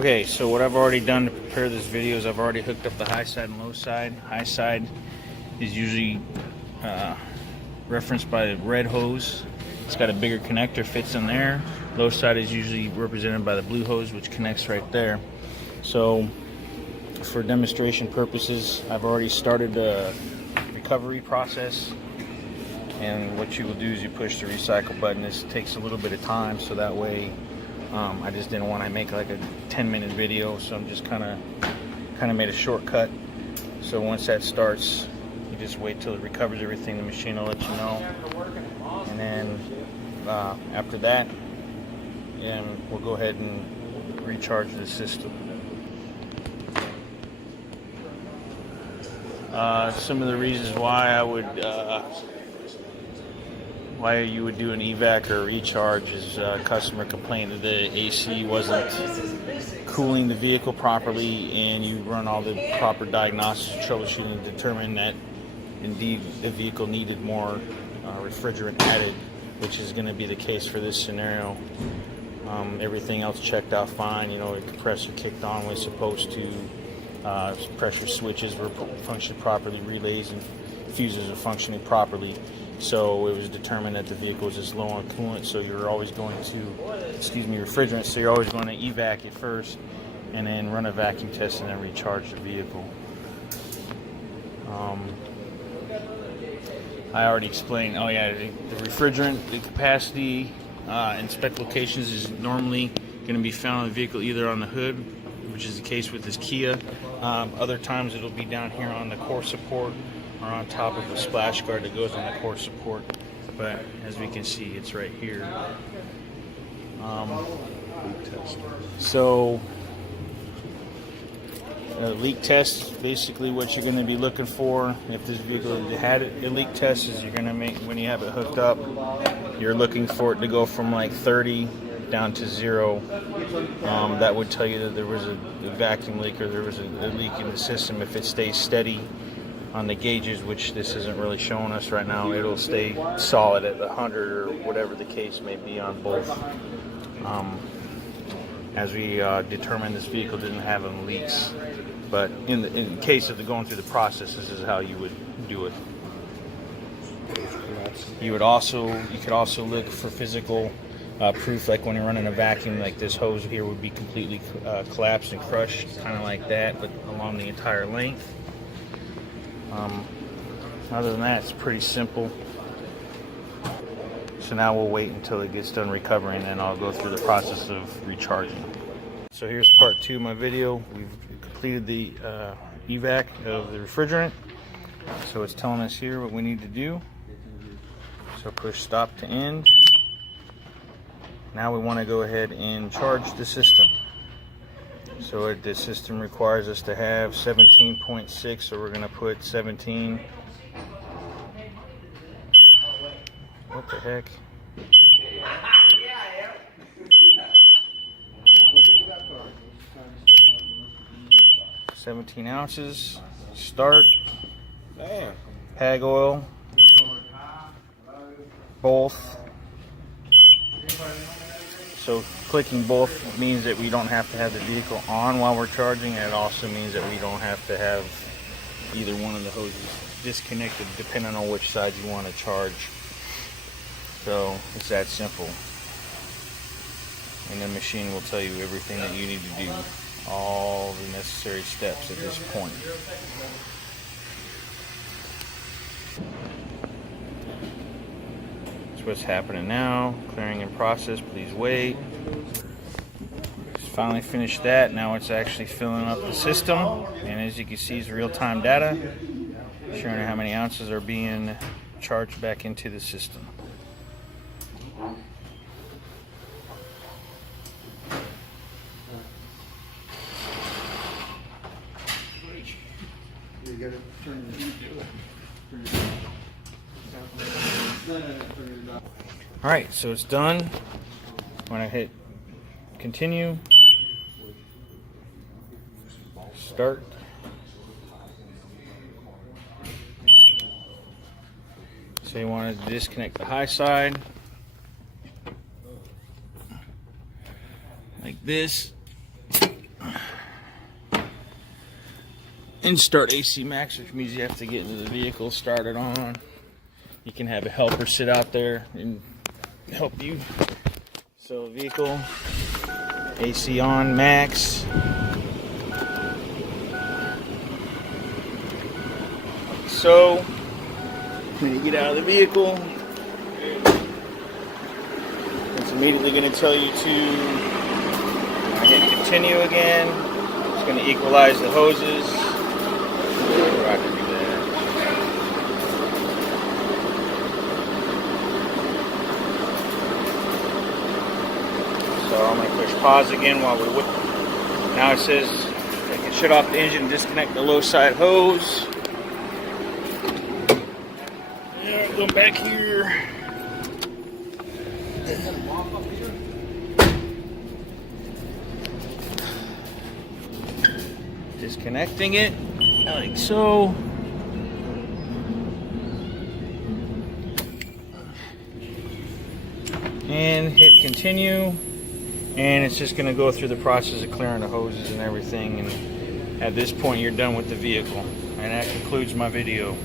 Okay, so what I've already done to prepare this video is I've already hooked up the high side and low side. High side is usually referenced by the red hose. It's got a bigger connector, fits in there. Low side is usually represented by the blue hose, which connects right there. So for demonstration purposes, I've already started the recovery process. And what you will do is you push the recycle button. This takes a little bit of time, so that way I just didn't want to make like a 10-minute video, so I'm just kind of made a shortcut. So once that starts, you just wait till it recovers everything. The machine will let you know, and then after that, we'll go ahead and recharge the system. Some of the reasons why you would do an evac or a recharge is customer complained that the AC wasn't cooling the vehicle properly, and you run all the proper diagnostics, troubleshooting to determine that indeed the vehicle needed more refrigerant added, which is going to be the case for this scenario. Everything else checked out fine. You know, the compressor kicked on when it's supposed to. Pressure switches were functioning properly. Relays and fuses are functioning properly. So it was determined that the vehicle was just low on coolant, so you're always going to, refrigerant, so you're always going to evac it first and then run a vacuum test and then recharge the vehicle. I already explained, the refrigerant, the capacity in spec locations is normally going to be found in the vehicle either on the hood, which is the case with this Kia. Other times it'll be down here on the core support or on top of a splash guard that goes on the core support, but as we can see, it's right here. So leak test, basically what you're going to be looking for if this vehicle had a leak test is you're going to make, when you have it hooked up, you're looking for it to go from like 30 down to 0. That would tell you that there was a vacuum leak or there was a leak in the system. If it stays steady on the gauges, which this isn't really showing us right now, it'll stay solid at 100 or whatever the case may be on both. As we determined, this vehicle didn't have any leaks, but in case of going through the process, this is how you would do it. You could also look for physical proof, like when you're running a vacuum, like this hose here would be completely collapsed and crushed, kind of like that, but along the entire length. Other than that, it's pretty simple. So now we'll wait until it gets done recovering, and I'll go through the process of recharging. So here's part 2 of my video. We've completed the evac of the refrigerant. So it's telling us here what we need to do. So push stop to end. Now we want to go ahead and charge the system. So the system requires us to have 17.6, so we're going to put 17. What the heck? 17 ounces. Start. PAG oil. Both. So clicking both means that we don't have to have the vehicle on while we're charging, and it also means that we don't have to have either one of the hoses disconnected depending on which side you want to charge. So it's that simple. And the machine will tell you everything that you need to do, all the necessary steps at this point. What's happening now, clearing in process, please wait. Just finally finished that. Now it's actually filling up the system, and as you can see, it's real-time data showing how many ounces are being charged back into the system. You gotta turn the heat to it. Alright, so it's done. When I hit continue, start. So you want to disconnect the high side like this. and start AC Max, which means you have to get into the vehicle, start it on. You can have a helper sit out there and help you. So vehicle, AC on, max. So when you get out of the vehicle, it's immediately going to tell you to hit continue again. It's going to equalize the hoses. Right to do that. So I'm going to push pause again while we whip. Now it says I can shut off the engine, disconnect the low side hose. Yeah, going back here. Disconnecting it like so. And hit continue. And it's just going to go through the process of clearing the hoses and everything. And at this point, you're done with the vehicle. And that concludes my video.